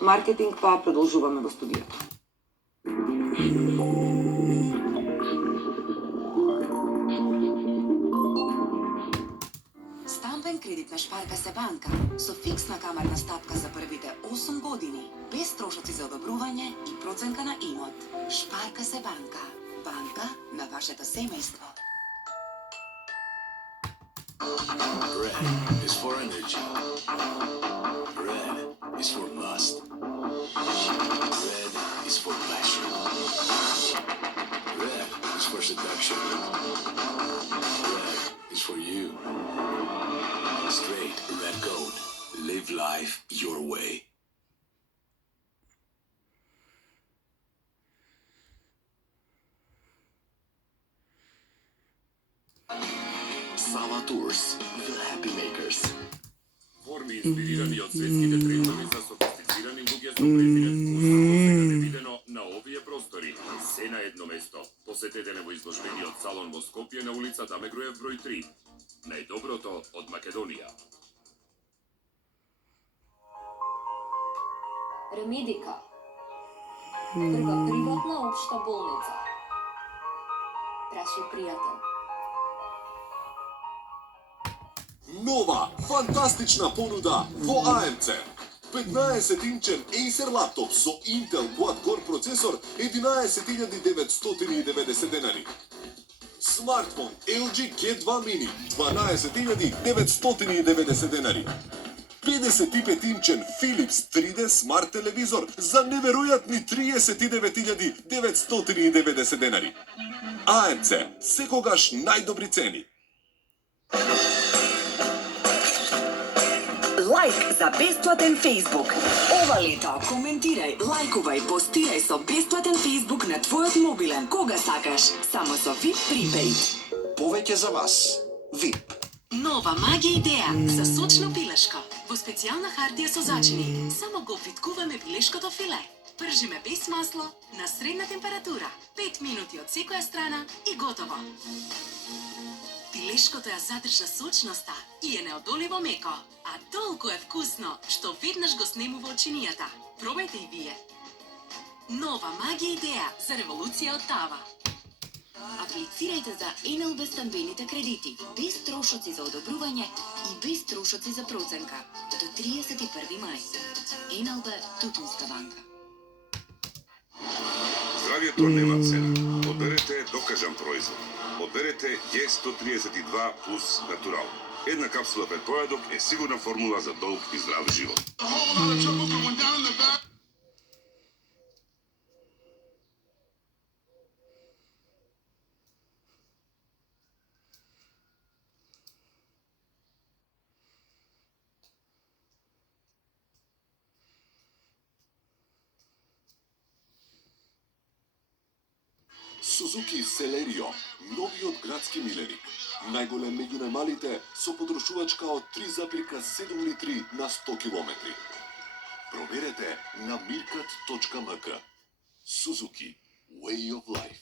маркетинг, па продолжуваме во студиото. Стампен кредит на Шпарка се банка со фиксна камарна стапка за првите 8 години, без трошоци за одобрување и проценка на имот. Шпарка се банка. Банка на вашето семејство. Red is for energy. Red is for lust. Red is for passion. Red is for seduction. Red is for you. Straight red gold. Live life your way. Sava Tours, the happy makers. Форми инспирирани од светските трендови за софистицирани луѓе со презирен вкус, досега невидено на овие простори. Се на едно место. Посетете во изложбениот салон во Скопје на улица Даме Груев број 3. Најдоброто од Македонија. Ремедика. Прва приватна општа болница. Праши пријател. Нова, фантастична понуда во АМЦ. 15-инчен Acer лаптоп со Intel Quad-Core процесор 11.990 денари. Смартфон LG G2 Mini 12.990 денари. 55-инчен Philips 3D Smart телевизор за неверојатни 39.990 денари. АМЦ, секогаш најдобри цени. Лайк за бесплатен Facebook. Ова лето коментирај, лајкувај, постирај со бесплатен Facebook на твојот мобилен кога сакаш, само со VIP Prepaid. Повеќе за вас. VIP. Нова магија идеја за сочно пилешко. Во специјална хартија со зачини. Само го виткуваме пилешкото филе. Пржиме без масло, на средна температура. 5 минути од секоја страна и готово. Пилешкото ја задржа сочноста и е неодоливо меко, а толку е вкусно, што веднаш го снемува од чинијата. Пробајте и вие. Нова магија идеја за револуција од тава. Аплицирајте за НЛБ стамбените кредити, без трошоци за одобрување и без трошоци за проценка. До 31 мај. НЛБ Тутунска банка. Здравието нема цена. Одберете докажан производ. Одберете Г132 плюс натурал. Една капсула пред појадок е сигурна формула за долг и здрав живот. Suzuki Celerio, новиот градски миленик. Најголем меѓу немалите со потрошувачка од 3,7 литри на 100 километри. Проверете на mirkat.mk. Suzuki, way of life.